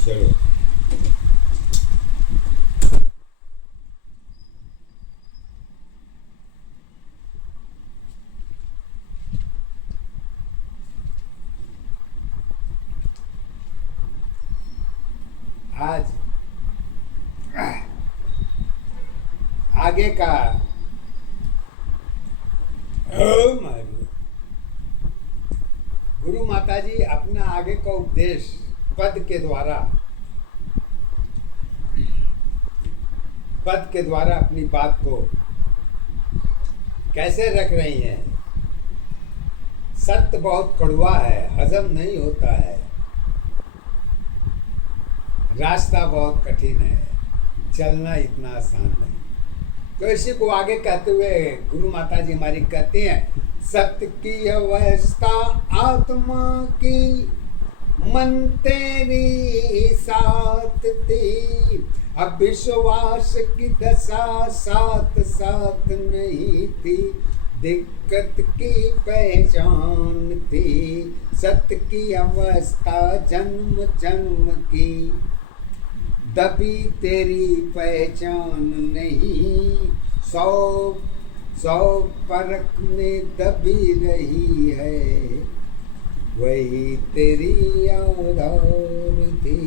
चलो। आज आगे का मारो गुरु माता जी अपना आगे का उपदेश पद के द्वारा अपनी बात को कैसे रख रही हैं। सत्य बहुत कड़वा है, हजम नहीं होता है, रास्ता बहुत कठिन है, चलना इतना आसान नहीं। तो इसी को आगे कहते हुए गुरु माता जी हमारी कहती हैं, सत्य की अवस्था आत्मा की मन तेरी साथ थी, अब विश्वास की दशा साथ साथ नहीं थी, दिक्कत की पहचान थी। सत्य की अवस्था जन्म जन्म की, दबी तेरी पहचान नहीं, सौ परख में दबी रही है, वही तेरी आधार थी।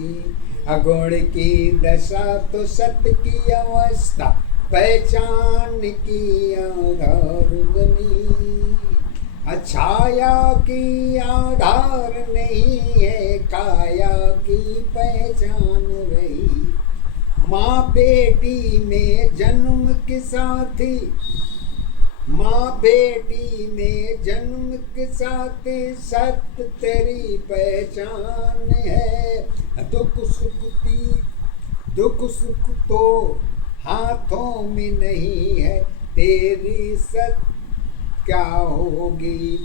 अगुण की दशा तो सत्य की अवस्था पहचान की आधार बनी, छाया की आधार नहीं है, काया की पहचान रही। माँ बेटी में जन्म के साथी, माँ बेटी में जन्म के साथ सत्य तेरी पहचान है। दुख सुख तो हाथों में नहीं है, तेरी सत्य क्या होगी।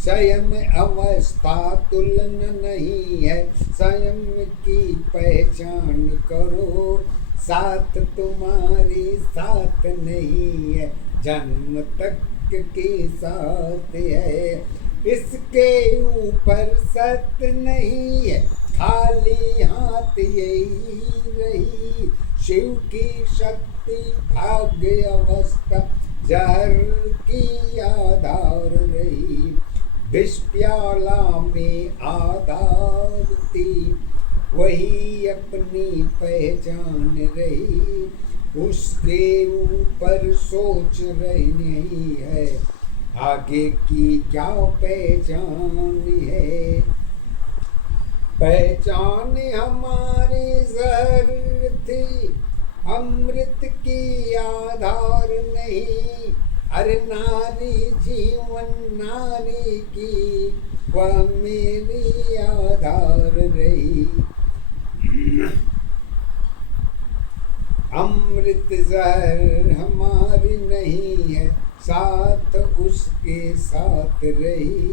संयम अवस्था तुलना नहीं है, संयम की पहचान करो, साथ तुम्हारी साथ नहीं है, जन्म तक के साथ है। इसके ऊपर सत्य नहीं है, खाली हाथ यही रही। शिव की शक्ति भाग्य अवस्था जहर की आधार रही, विष प्याला में आधार थी, वही अपनी पहचान रही। उसके ऊपर सोच रही नहीं है, आगे की क्या पहचान है। पहचान हमारी जहर थी, अमृत की आधार नहीं। अरे नारी जीवन नारी की, वह मेरी आधार रही। अमृत जहर हमारी नहीं है, साथ उसके साथ रही।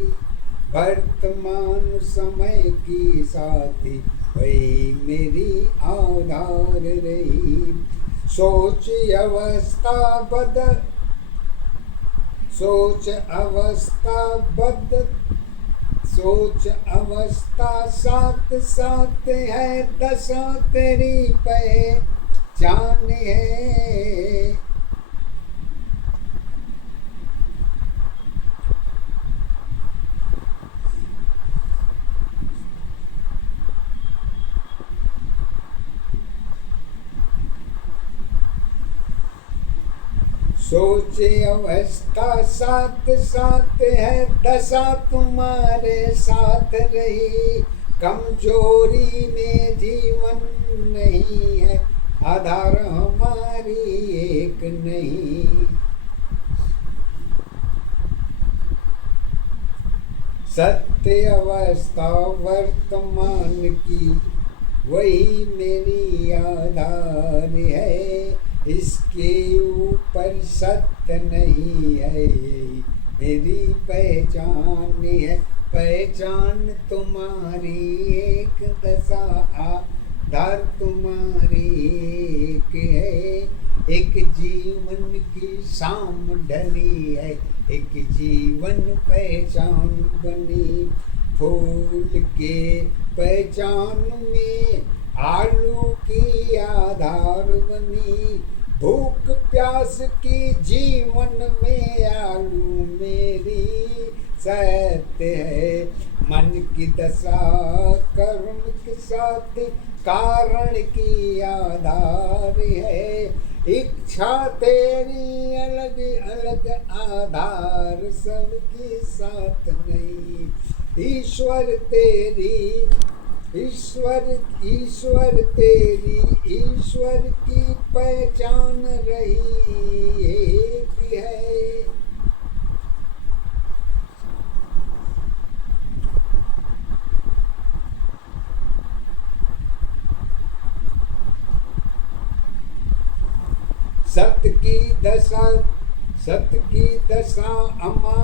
वर्तमान समय की साथी वही मेरी आधार रही। सोच अवस्था साथ साथ है, दशा तेरी पहचान है। सोचे अवस्था साथ साथ है, दशा तुम्हारे साथ रही। कमजोरी में जीवन नहीं है, आधार हमारी एक नहीं। सत्य अवस्था वर्तमान की, वही मेरी आधार है। इसके ऊपर सत्य नहीं है, मेरी पहचान है। पहचान तुम्हारी एक दशा, आधार तुम्हारी एक है। एक जीवन की शाम ढली है, एक जीवन पहचान बनी। फूल के पहचान में आलू की आधार बनी, भूख प्यास की जीवन में आलू मेरी सत्य है। मन की दशा कर्म के साथ कारण की आधार है, इच्छा तेरी अलग अलग आधार सबकी साथ नहीं। ईश्वर तेरी ईश्वर तेरी ईश्वर की पहचान रही एक है। सत्य की दशा अमा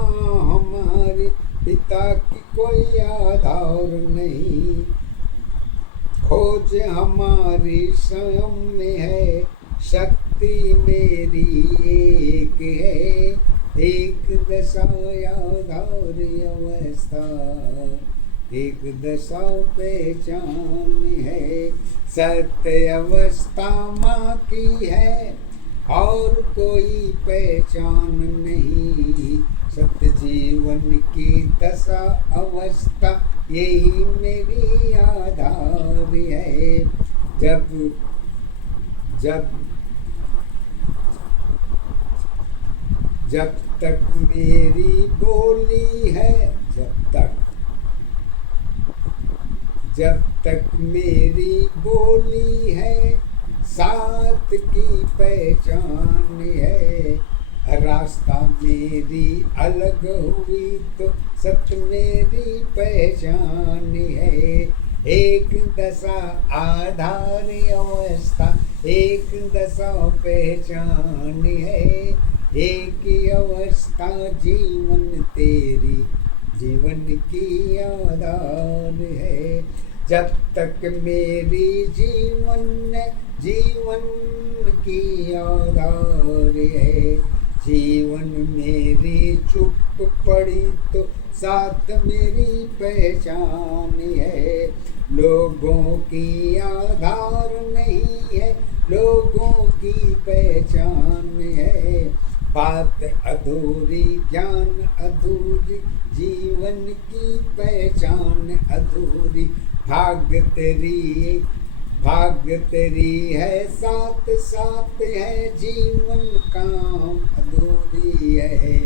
हमारे पिता की कोई आधार नहीं, खोज हमारी स्वयं में है, शक्ति मेरी एक है। एक दशा आधार अवस्था, एक दशा पहचान है। सत्य अवस्था माँ की है और कोई पहचान नहीं, सत्य जीवन की दशा अवस्था यही मेरी आधार है। जब तक मेरी बोली है, जब तक मेरी बोली है, साथ की पहचान है। रास्ता मेरी अलग हुई तो सत्य मेरी पहचान है। एक दशा आधार अवस्था, एक दशा पहचान है। एक अवस्था जीवन तेरी जीवन की आधार है। जब तक मेरी जीवन की आधार है, जीवन मेरी चुप पड़ी तो साथ मेरी पहचान है। लोगों की आधार नहीं है, लोगों की पहचान है। बात अधूरी, ज्ञान अधूरी, जीवन की पहचान अधूरी। भाग्य तेरी है, साथ साथ है, जीवन काम अधूरी है।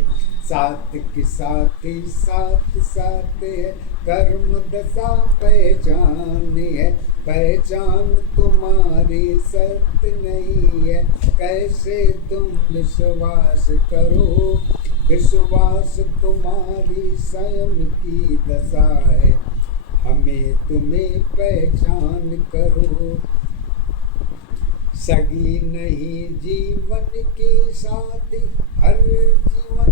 साथ की साथी साथ साथ है, कर्म दशा पहचान है। पहचान तुम्हारी सत्य नहीं है, कैसे तुम विश्वास करो। विश्वास तुम्हारी स्वयं की दशा है, हमें तुम्हें पहचान करो। सगी नहीं जीवन की साथी, हर जीवन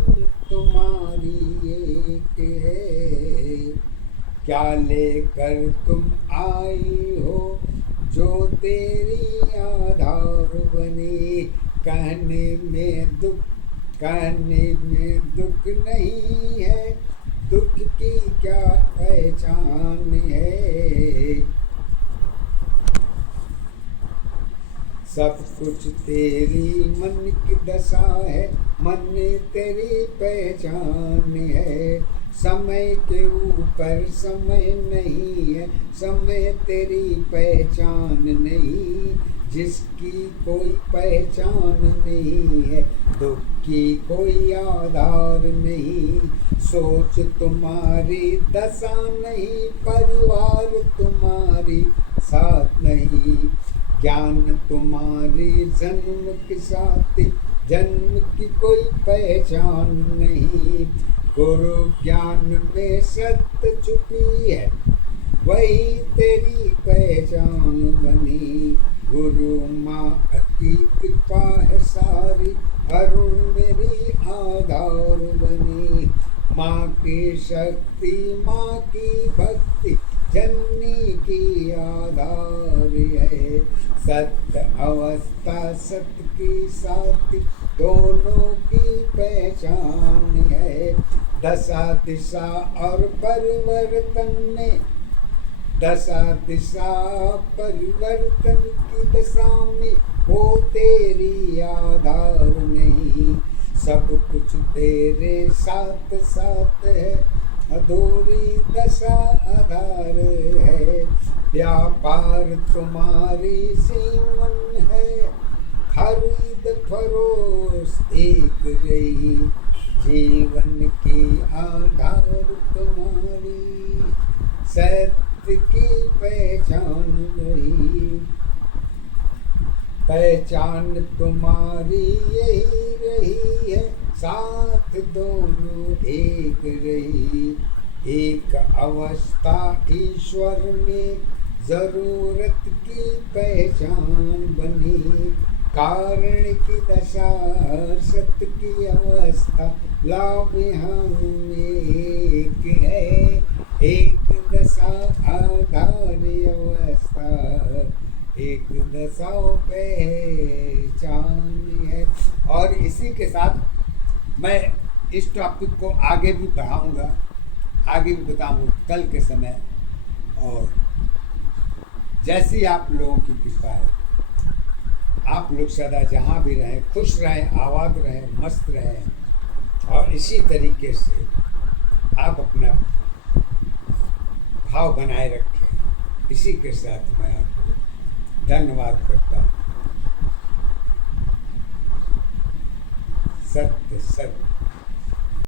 तुम्हारी एक है। क्या लेकर तुम आई हो जो तेरी आधार बनी। कहने में दुख नहीं है, दुख की क्या पहचान है। सब कुछ तेरी मन की दशा है, मन तेरी पहचान है। समय के ऊपर समय नहीं है, समय तेरी पहचान नहीं। जिसकी कोई पहचान नहीं है, दुख की कोई आधार नहीं। सोच तुम्हारी दशा नहीं, परिवार तुम्हारी साथ नहीं। ज्ञान तुम्हारी जन्म के साथ, जन्म की कोई पहचान नहीं। गुरु ज्ञान में सत्य छुपी है, वही तेरी पहचान बनी। गुरु माँ की कृपा है सारी, अरुण मेरी आधार बनी। माँ की शक्ति, माँ की भक्ति, जननी की आधार है। सत्य अवस्था सत्य की साथी, दोनों की पहचान है। दशा दिशा और परिवर्तन में दशा दिशा परिवर्तन की दशा में वो तेरी आधार नहीं। सब कुछ तेरे साथ साथ है, अधूरी दशा आधार है। व्यापार तुम्हारी सीमन है, खरीद फरोश एक रही। जीवन की आधार तुम्हारी, सत्य की पहचान रही। पहचान तुम्हारी यही रही है, साथ दोनों एक रही। एक अवस्था ईश्वर में जरूरत की पहचान बनी। कारण की दशा सत्य की अवस्था, लाभ में एक है। एक दशा आधार अवस्था, एक दशा पहचान है। और इसी के साथ मैं इस टॉपिक को आगे भी बढ़ाऊंगा, आगे भी बताऊंगा कल के समय। और जैसी आप लोगों की कृपा है, आप लोग सदा जहाँ भी रहें खुश रहें, आबाद रहें, मस्त रहें। और इसी तरीके से आप अपना भाव बनाए रखें। इसी के साथ मैं आपको धन्यवाद करता हूँ। सत्य सत्य।